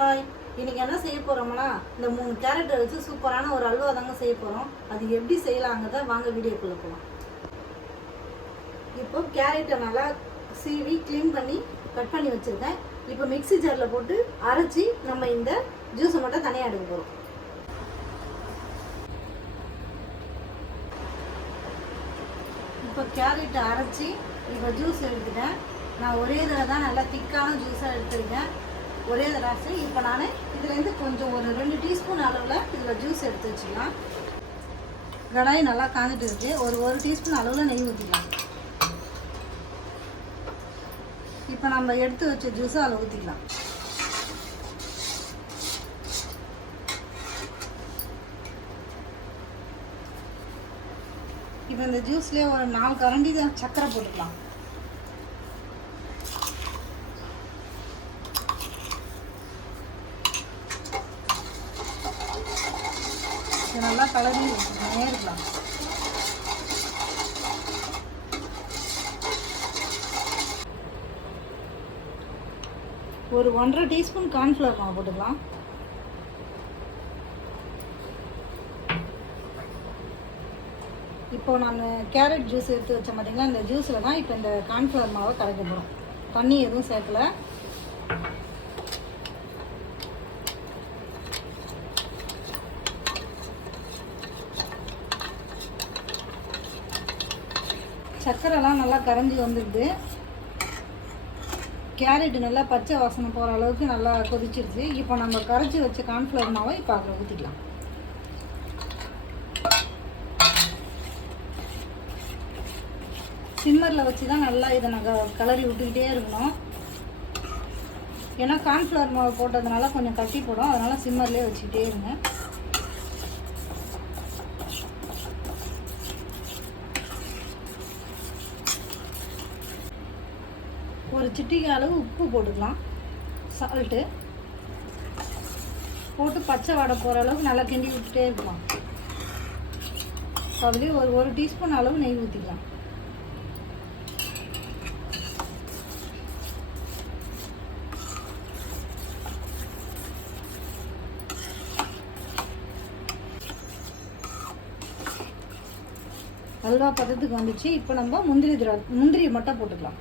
Hi. இன்றைக்கி என்ன செய்ய போகிறோம்னா இந்த மூணு கேரட்டை வச்சு சூப்பரான ஒரு அல்வா தாங்க செய்ய போகிறோம் அது எப்படி செய்யலாங்கிறத வாங்க வீடியோக்குள்ளே போகலாம் இப்போ கேரட்டை நல்லா சீவி க்ளீன் பண்ணி கட் பண்ணி வச்சிருக்கேன். இப்போ மிக்ஸி ஜாரில் போட்டு அரைச்சி நம்ம இந்த ஜூஸை மட்டும் தனியாக எடுக்க போகிறோம் இப்போ கேரட்டை அரைச்சி இப்போ ஜூஸ் எடுத்துட்டேன். நான் ஒரே தடவை தான் நல்லா திக்கான ஜூஸாக எடுத்துருக்கேன். ஒரே தடவை. இப்போ நான் இதுலேருந்து கொஞ்சம் ஒரு ரெண்டு டீஸ்பூன் அளவில் இதில் ஜூஸ் எடுத்து வச்சுக்கலாம். கடாய் நல்லா காந்துட்டு இருக்கு. ஒரு ஒரு டீஸ்பூன் அளவில் நெய் ஊற்றிக்கலாம் இப்போ நம்ம எடுத்து வச்ச ஜூஸை அதில் ஊற்றிக்கலாம் இப்போ இந்த ஜூஸ்லேயே ஒரு நாலு கரண்டி தான் சர்க்கரை போட்டுக்கலாம். இது நல்லா கலரி வச்சுக்கணும் ஒரு ஒன்றரை டீஸ்பூன் கார்ன்ஃப்ளவர் மாவு போட்டுக்கலாம். இப்போ நான் கேரட் ஜூஸ் எடுத்து வச்சேன் பார்த்தீங்களா இந்த ஜூஸில் தான் இப்போ இந்த கார்ன்ஃப்ளவர் மாவை கலக்க போகிறோம் தண்ணி எதுவும் சேர்க்கல. சர்க்கரைலாம் நல்லா கரைஞ்சி வந்துடுது. கேரட் நல்லா பச்சை வாசனை போகிற அளவுக்கு நல்லா கொதிச்சிருச்சு. இப்போ நம்ம கரைச்சி வச்ச கார்ன்ஃப்ளவர் மாவை இப்போ அதில் ஊற்றிக்கலாம் சிம்மரில் வச்சு தான் நல்லா இதை நாங்கள் கலரி விட்டுக்கிட்டே இருக்கணும். ஏன்னா கார்ன்ஃப்ளவர் மாவு போட்டதுனால கொஞ்சம் கட்டி போடும். அதனால் சிம்மர்லேயே வச்சுக்கிட்டே இருங்க. ஒரு சிட்டிகை அளவு உப்பு போட்டுக்கலாம். சால்ட்டு போட்டு பச்சை வடை போகிற அளவுக்கு நல்லா கிண்டி விட்டுட்டே இருக்கலாம். அதுலேயே ஒரு ஒரு டீஸ்பூன் அளவு நெய் ஊற்றிக்கலாம் அல்வா பதத்துக்கு வந்துச்சு. இப்போ நம்ம முந்திரி திரா முந்திரியை மட்டும் போட்டுக்கலாம்.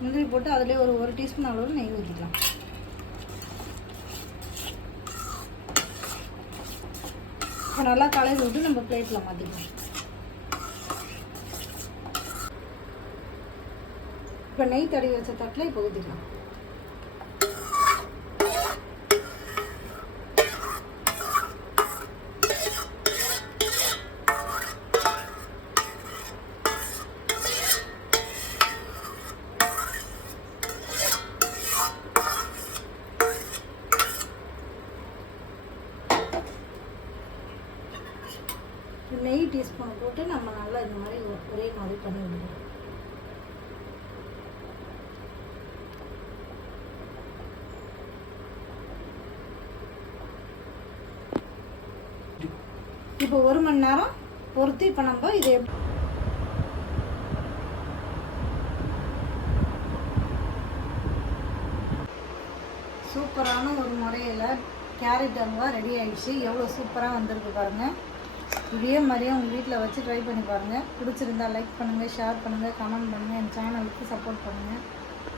முந்திரி போட்டு அதிலே ஒரு ஒரு டீஸ்பூன் அளவு நெய் ஊற்றிக்கலாம் இப்போ நல்லா கலந்து விட்டு நம்ம பிளேட்டில் மாற்றிக்கலாம் இப்போ நெய் தடவி வச்ச தட்டில் இப்போ ஊற்றிக்கலாம் நெய் டீஸ்பூன் போட்டு நம்ம நல்லா இந்த மாதிரி ஒ- ஒரே மாதிரி பண்ணி விடுவோம் இப்போ ஒரு மணி நேரம் பொறுத்து இப்போ நம்ம இதை எப்படி சூப்பரான ஒரு முறையில் கேரட் அல்வா ரெடி ஆயிடுச்சு. எவ்வளோ சூப்பராக வந்திருக்கு பாருங்கள் இதே மாதிரியே உங்கள் வீட்டில் வச்சு ட்ரை பண்ணி பாருங்கள் பிடிச்சிருந்தா லைக் பண்ணுங்கள் ஷேர் பண்ணுங்கள் கமெண்ட் பண்ணுங்கள் என் சேனலுக்கு சப்போர்ட் பண்ணுங்கள்